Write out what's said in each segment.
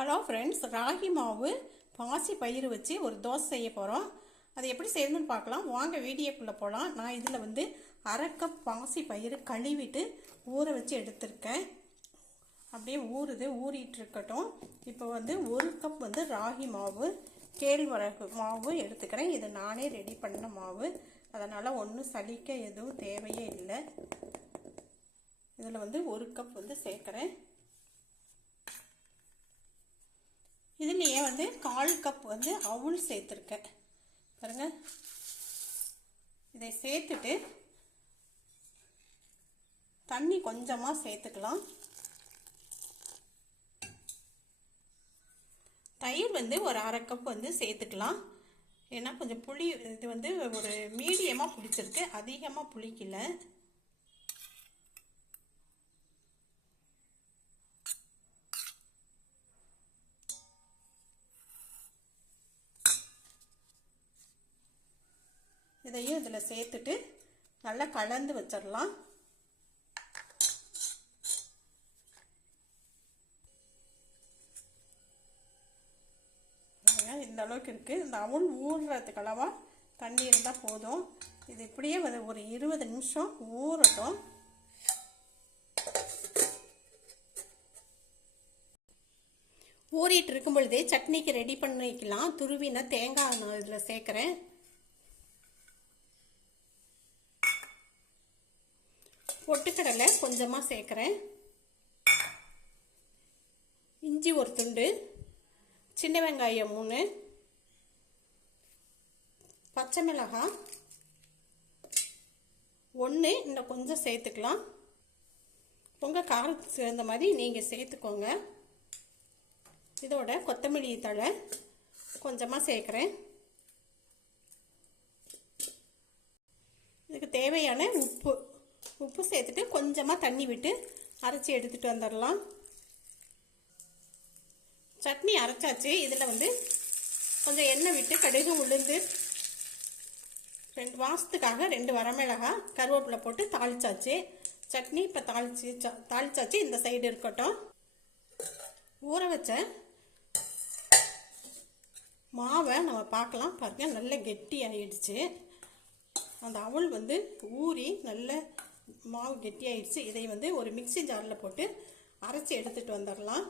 Hello friends ragi மாவு பாசி பயிறு வச்சு ஒரு தோசை செய்ய போகிறோம் அது எப்படி செய்யணும்னு பார்க்கலாம். வாங்க வீடியோக்குள்ளே போகலாம் நான் இதில் வந்து அரை கப் பாசி பயிறு கழுவிட்டு ஊற வச்சு எடுத்திருக்கேன். அப்படியே ஊறுது ஊறிட்டு இருக்கட்டும். இப்போ வந்து ஒரு கப் வந்து ராகி மாவு கேழ்வரகு மாவு எடுத்துக்கிறேன். இது நானே ரெடி பண்ண மாவு. அதனால் ஒன்றும் சலிக்க எதுவும் தேவையே இல்லை. இதில் வந்து ஒரு கப் வந்து சேர்க்குறேன். இதுலேயே வந்து கால் கப் வந்து அவுள் சேர்த்துருக்கேன் பாருங்க. இதை சேர்த்துட்டு தண்ணி கொஞ்சமாக சேர்த்துக்கலாம். தயிர் வந்து ஒரு அரை கப் வந்து சேர்த்துக்கலாம். ஏன்னா கொஞ்சம் புளி இது வந்து ஒரு மீடியமாக புளிச்சிருக்கு. அதிகமாக புளிக்கல. இதையும் இதில் சேர்த்துட்டு நல்லா கலந்து வச்சிடலாம். இந்த அளவுக்கு இருக்குது இந்த அவுள் ஊறுறதுக்கு அளவா தண்ணி இருந்தால் போதும். இது இப்படியே ஒரு இருபது நிமிஷம் ஊறட்டும். ஊறிட்டு இருக்கும் பொழுதே சட்னிக்கு ரெடி பண்ணிக்கலாம். துருவின தேங்காய் நான் இதில் சேர்க்குறேன். பொட்டுக்கடலை கொஞ்சமாக சேர்க்குறேன். இஞ்சி ஒரு துண்டு சின்ன வெங்காயம் மூணு பச்சை மிளகாய் ஒன்று இன்னும் கொஞ்சம் சேர்த்துக்கலாம். உங்கள் காரத்துக்கு சேர்ந்த மாதிரி நீங்கள் சேர்த்துக்கோங்க. இதோட கொத்தமல்லி தழை கொஞ்சமாக சேர்க்குறேன். இதுக்கு தேவையான உப்பு உப்பு சேர்த்துட்டு கொஞ்சமாக தண்ணி விட்டு அரைச்சி எடுத்துகிட்டு வந்துடலாம். சட்னி அரைச்சாச்சு. இதில் வந்து கொஞ்சம் எண்ணெய் விட்டு கடுகு உளுந்து ரெண்டு மாதத்துக்காக ரெண்டு வரமிளகாய் கருவேப்பிலை போட்டு தாளிச்சாச்சு. சட்னி இப்போ தாளிச்சு தாளிச்சாச்சு. இந்த சைடு இருக்கட்டும். ஊற வச்ச மாவை நம்ம பார்க்கலாம். பார்த்தீங்கன்னா நல்ல கெட்டி ஆயிடுச்சு அந்த அவள் வந்து ஊறி நல்ல மாவு கெட்டியாயிடுச்சு. இதை வந்து ஒரு மிக்சி ஜாரில் போட்டு அரைச்சி எடுத்துகிட்டு வந்துடலாம்.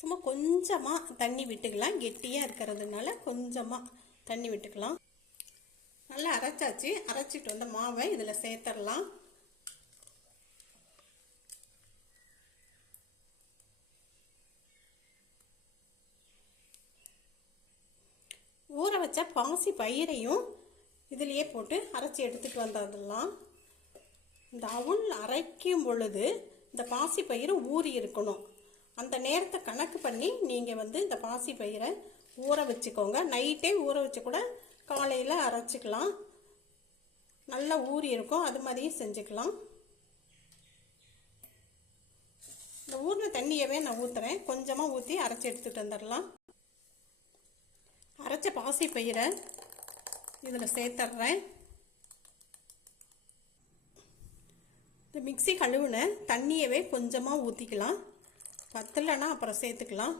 சும்மா கொஞ்சமாக தண்ணி விட்டுக்கலாம். கெட்டியாக இருக்கிறதுனால கொஞ்சமாக தண்ணி விட்டுக்கலாம். நல்லா அரைச்சாச்சு. அரைச்சிட்டு வந்த மாவை இதில் சேர்த்துடலாம் ஊற வச்ச பாசி பயிரையும் இதுலேயே போட்டு அரைச்சி எடுத்துகிட்டு வந்ததெல்லாம். இந்த அவுள் அரைக்கும் பொழுது இந்த பாசி பயிர் ஊறி இருக்கணும். அந்த நேரத்தை கணக்கு பண்ணி நீங்கள் வந்து இந்த பாசி பயிரை ஊற வச்சுக்கோங்க. நைட்டே ஊற வச்சு கூட காலையில் அரைச்சிக்கலாம். நல்லா ஊறி இருக்கும். அது மாதிரியும் செஞ்சுக்கலாம். இந்த ஊரில் தண்ணியவே நான் ஊற்றுறேன் கொஞ்சமாக ஊற்றி அரைச்சி எடுத்துகிட்டு வந்துடலாம். அரைச்ச பாசி பயிரை இதில் சேர்த்துட்றேன் இந்த மிக்சி கழுவுன தண்ணியவே கொஞ்சமாக ஊற்றிக்கலாம் பத்தலைன்னா அப்புறம் சேர்த்துக்கலாம்.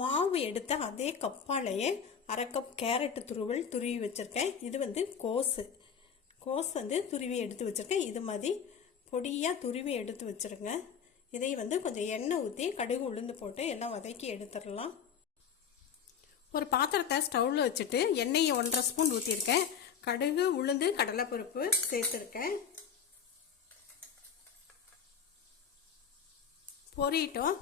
மாவு எடுத்த அதே கப்பாலேயே அரை கப் கேரட்டு துருவல் துருவி வச்சுருக்கேன். இது வந்து கோஸு. கோஸ் வந்து துருவி எடுத்து வச்சுருக்கேன். இது மாதிரி பொடியாக துருவி எடுத்து வச்சுருங்க. இதை வந்து கொஞ்சம் எண்ணெய் ஊற்றி கடுகு உளுந்து போட்டு எல்லாம் வதக்கி எடுத்துடலாம். ஒரு பாத்திரத்தை ஸ்டவ்வில் வச்சுட்டு எண்ணெயை ஒன்றரை ஸ்பூன் ஊற்றிருக்கேன் கடுகு உளுந்து கடலைப்பருப்பு சேர்த்துருக்கேன். பொரியட்டும்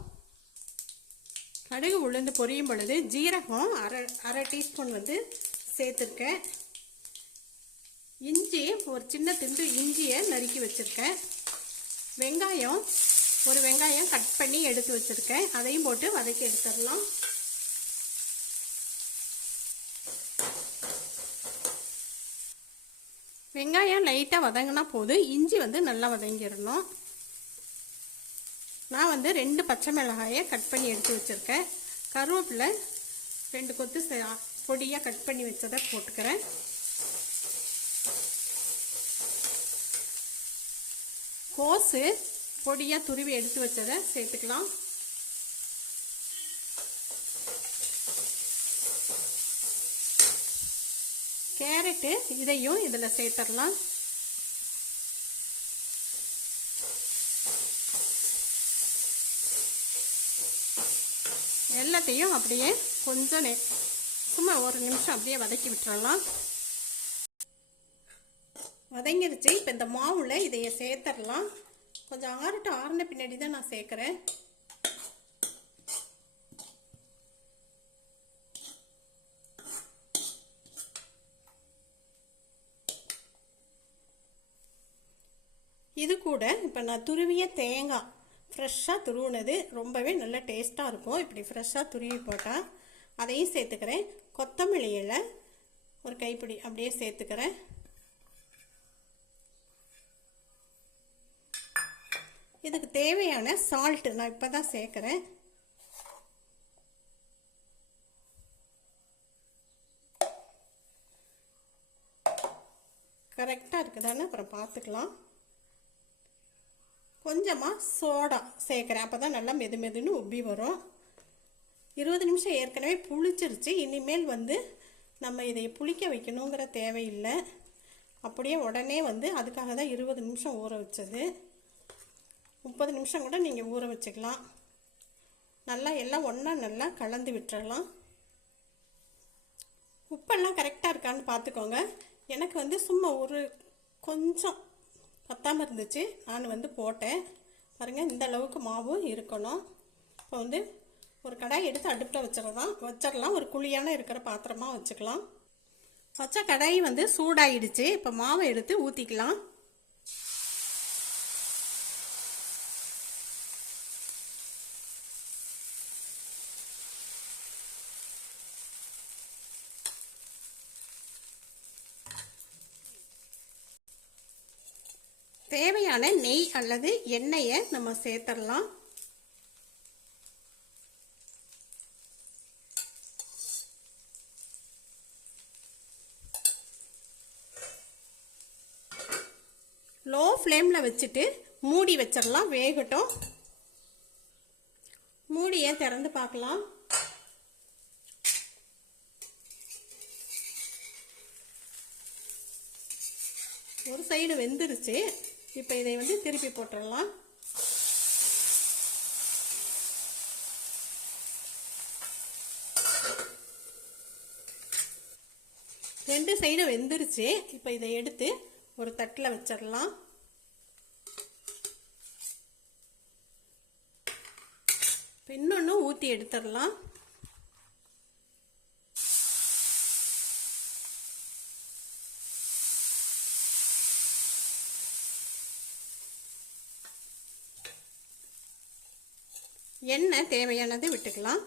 கடுகு உளுந்து பொரியும் பொழுது ஜீரகம் அரை அரை டீஸ்பூன் வந்து சேர்த்துருக்கேன். இஞ்சி ஒரு சின்ன திண்டு இஞ்சியை நறுக்கி வச்சுருக்கேன். வெங்காயம் ஒரு வெங்காயம் கட் பண்ணி எடுத்து வச்சுருக்கேன். அதையும் போட்டு வதக்கி எடுத்துடலாம். வெங்காயம் லைட்டாக வதங்கினா போதும். இஞ்சி வந்து நல்லா வதங்கிடணும். நான் வந்து ரெண்டு பச்சை மிளகாயை கட் பண்ணி எடுத்து வச்சுருக்கேன். கருவேப்பிலை ரெண்டு கொத்து பொடியாக கட் பண்ணி வச்சதை போட்டுக்கிறேன். கோஸு பொடியாக துருவி எடுத்து வச்சதை சேர்த்துக்கலாம். கேரட்டு இதையும் இதில் சேர்த்துடலாம். எல்லாத்தையும் அப்படியே கொஞ்சம் நே சும்மா ஒரு நிமிஷம் அப்படியே வதக்கி விட்டுறலாம். வதங்கிருச்சு இப்போ இந்த மாவில் இதையை சேர்த்துடலாம். கொஞ்சம் ஆறட்டும் ஆறின பின்னாடி தான் நான் சேர்க்குறேன். இது கூட இப்போ நான் துருவிய தேங்காய் ஃப்ரெஷ்ஷாக துருவினது ரொம்பவே நல்ல டேஸ்ட்டாக இருக்கும். இப்படி ஃப்ரெஷ்ஷாக துருவி போட்டால் அதையும் சேர்த்துக்கிறேன். கொத்தமல்லி இலை ஒரு கைப்பிடி அப்படியே சேர்த்துக்கிறேன். இதுக்கு தேவையான சால்ட்டு நான் இப்போ தான் சேர்க்குறேன் கரெக்டாக இருக்குதான்னு அப்புறம் பார்த்துக்கலாம். கொஞ்சமாக சோடா சேர்க்குறேன். அப்போ தான் நல்லா மெது மெதுன்னு உப்பி வரும். இருபது நிமிஷம் ஏற்கனவே புளிச்சிருச்சு. இனிமேல் வந்து நம்ம இதை புளிக்க வைக்கணுங்கிற தேவையில்லை. அப்படியே உடனே வந்து அதுக்காக தான் இருபது நிமிஷம் ஊற வச்சது. முப்பது நிமிஷம் கூட நீங்கள் ஊற வச்சுக்கலாம். நல்லா எல்லாம் ஒன்றா நல்லா கலந்து விட்டுறலாம். உப்பெல்லாம் கரெக்டாக இருக்கான்னு பார்த்துக்கோங்க எனக்கு வந்து சும்மா ஒரு கொஞ்சம் பத்தாமல் இருந்துச்சு. நான் வந்து போட்டேன். பாருங்கள் இந்த அளவுக்கு மாவும் இருக்கணும். இப்போ வந்து ஒரு கடாய் எடுத்து அடுப்பில் வச்சிடலாம் வச்சிடலாம். ஒரு குழியான இருக்கிற பாத்திரமாக வச்சுக்கலாம். வச்ச கடாய் வந்து சூடாயிடுச்சு. இப்போ மாவை எடுத்து ஊற்றிக்கலாம் தேவையான நெய் அல்லது எண்ணெயை நம்ம சேர்த்துடலாம். லோ ஃப்ளேமில் வச்சுட்டு மூடி வச்சிடலாம் வேகட்டும். மூடியை திறந்து பார்க்கலாம். ஒரு சைடு வெந்துருச்சு. இப்போ இதை வந்து திருப்பி போட்டுடலாம். ரெண்டு சைடும் வெந்துருச்சு. இப்போ இதை எடுத்து ஒரு தட்டில் வச்சிடலாம். இன்னொன்று ஊற்றி எடுத்துடலாம். எண்ணெய் தேவையானது விட்டுக்கலாம்.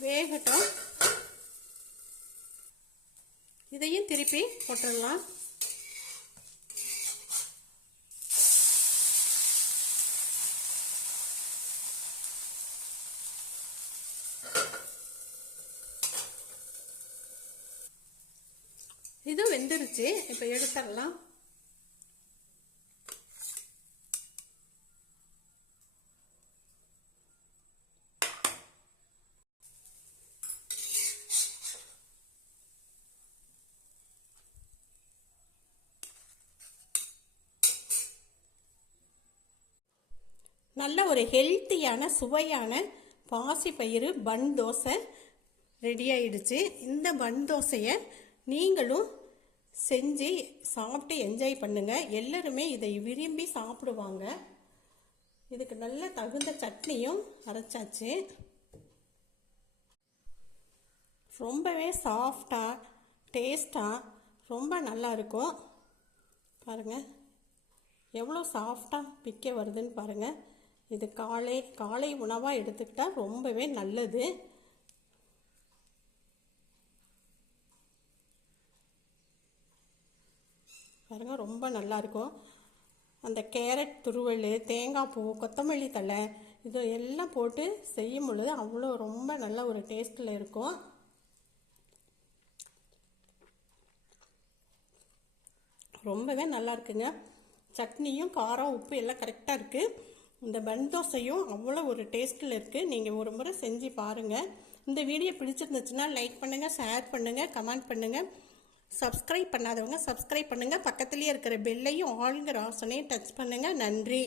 வேகட்டும். இதையும் திருப்பி போட்டுடலாம். இது வெந்துருச்சு. இப்போ எடுத்துடலாம். நல்ல ஒரு ஹெல்த்தியான சுவையான பாசிப்பயிறு பன் தோசை ரெடி ஆயிடுச்சு. இந்த பன் தோசையை நீங்களும் செஞ்சு சாப்பிட்டு என்ஜாய் பண்ணுங்கள் எல்லோருமே இதை விரும்பி சாப்பிடுவாங்க. இதுக்கு நல்ல தகுந்த சட்னியும் அரைச்சாச்சு. ரொம்பவே சாஃப்டாக டேஸ்ட்டாக ரொம்ப நல்லா இருக்கும். பாருங்கள் எவ்வளோ சாஃப்டாக பிக்க வருதுன்னு பாருங்கள் இது காலை காலை உணவாக எடுத்துக்கிட்டால் ரொம்பவே நல்லது. பாருங்கள் ரொம்ப நல்லா இருக்கும். அந்த கேரட் துருவல் தேங்காய் பூ கொத்தமல்லி தழை இது எல்லாம் போட்டு செய்யும் பொழுது அவ்வளோ ரொம்ப நல்ல ஒரு டேஸ்ட்டில் இருக்கும். ரொம்பவே நல்லா இருக்குங்க. சட்னியும் காரம் உப்பு எல்லாம் கரெக்டாக இருக்குது இந்த பன் தோசையும் அவ்வளோ ஒரு டேஸ்ட்டில் இருக்குது நீங்கள் ஒரு முறை செஞ்சு பாருங்கள் இந்த வீடியோ பிடிச்சிருந்துச்சுன்னா லைக் பண்ணுங்கள் ஷேர் பண்ணுங்கள் கமெண்ட் பண்ணுங்கள் சப்ஸ்கிரைப் பண்ணாதவங்க சப்ஸ்கிரைப் பண்ணுங்கள் பக்கத்துலேயே இருக்கிற பெல்லையும் ஆளுங்கிற ஆசனையும் டச் பண்ணுங்கள் நன்றி.